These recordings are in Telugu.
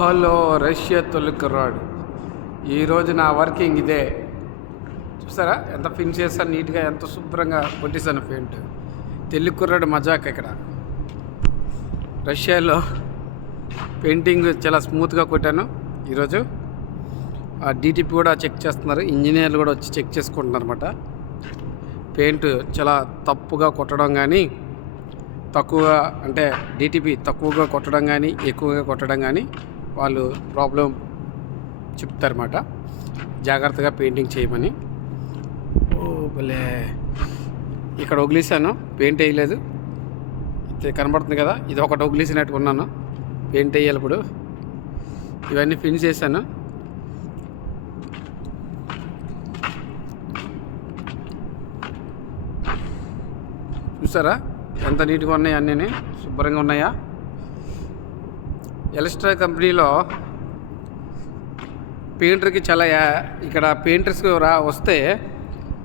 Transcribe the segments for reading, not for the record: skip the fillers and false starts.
Hello Russia తొలికుర్రాడు. ఈరోజు నా వర్కింగ్ ఇదే. చూసారా ఎంత ఫిన్ చేస్తాను, నీట్గా ఎంత శుభ్రంగా కొట్టేసాను పెయింట్. తెలుగుకుర్రాడు మజాక్ ఇక్కడ. రష్యాలో పెయింటింగ్ చాలా స్మూత్గా కొట్టాను ఈరోజు. ఆ డీటీపీ కూడా చెక్ చేస్తున్నారు, ఇంజనీర్లు కూడా వచ్చి చెక్ చేసుకుంటున్నారు అనమాట. పెయింట్ చాలా తప్పుగా కొట్టడం కానీ, తక్కువగా అంటే డీటీపీ తక్కువగా కొట్టడం కానీ ఎక్కువగా కొట్టడం కానీ వాళ్ళు ప్రాబ్లం చెప్తారన్నమాట. జాగ్రత్తగా పెయింటింగ్ చేయమని. ఓ భలే, ఇక్కడ వగిలేసాను, పెయింట్ వేయలేదు. ఇది కనబడుతుంది కదా, ఇది ఒకటి వగిలేసినట్టు ఉన్నాను. పెయింట్ వేయాలి ఇప్పుడు. ఇవన్నీ ఫినిష్ చేశాను. చూసారా ఎంత నీట్గా ఉన్నాయి, అన్నీ శుభ్రంగా ఉన్నాయా. ఎలస్ట్రా కంపెనీలో పెయింటర్కి చాలా ఇక్కడ పెయింటర్స్ వస్తే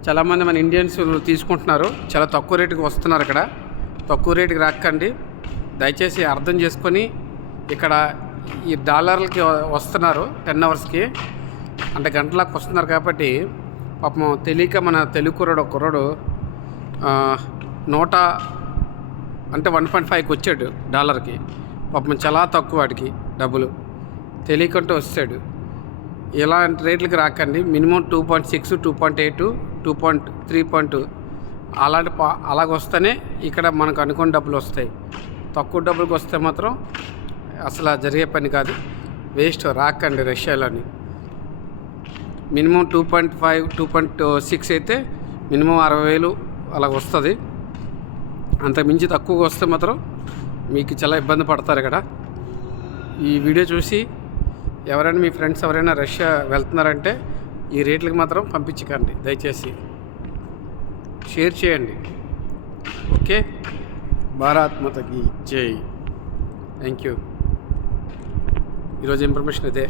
చాలామంది మన ఇండియన్స్ తీసుకుంటున్నారు. చాలా తక్కువ రేటుకి వస్తున్నారు. ఇక్కడ తక్కువ రేటుకి రాకండి, దయచేసి అర్థం చేసుకొని. ఇక్కడ ఈ డాలర్లకి వస్తున్నారు, 10 అవర్స్కి అంటే గంటలకు వస్తున్నారు. కాబట్టి పాపం తెలియక మన తెలుగు కుర్రాడు 1.5కి వచ్చాడు డాలర్కి. పాపం చాలా తక్కువ వాడికి డబ్బులు, తెలియకుంటూ వస్తాడు. ఇలాంటి రేట్లకి రాకండి. మినిమం 2.6, 2.8, 2.3 అలాగ వస్తేనే ఇక్కడ మనకు అనుకున్న డబ్బులు వస్తాయి. తక్కువ డబ్బులకు వస్తే మాత్రం అసలు జరిగే పని కాదు. వేస్ట్, రాకండి రష్యాలోని. మినిమం 2.5, 2.6 అయితే మినిమం 60,000 అలాగ వస్తుంది. అంతకుమించి తక్కువగా వస్తే మాత్రం మీకు చాలా ఇబ్బంది పడతారు ఇక్కడ. ఈ వీడియో చూసి ఎవరైనా మీ ఫ్రెండ్స్ ఎవరైనా రష్యా వెళ్తున్నారంటే ఈ రేట్లకు మాత్రం పంపించకండి, దయచేసి షేర్ చేయండి. ఓకే, భారత్ మాతకి జై. Thank you. ఈరోజు ఇన్ఫర్మేషన్ ఇదే.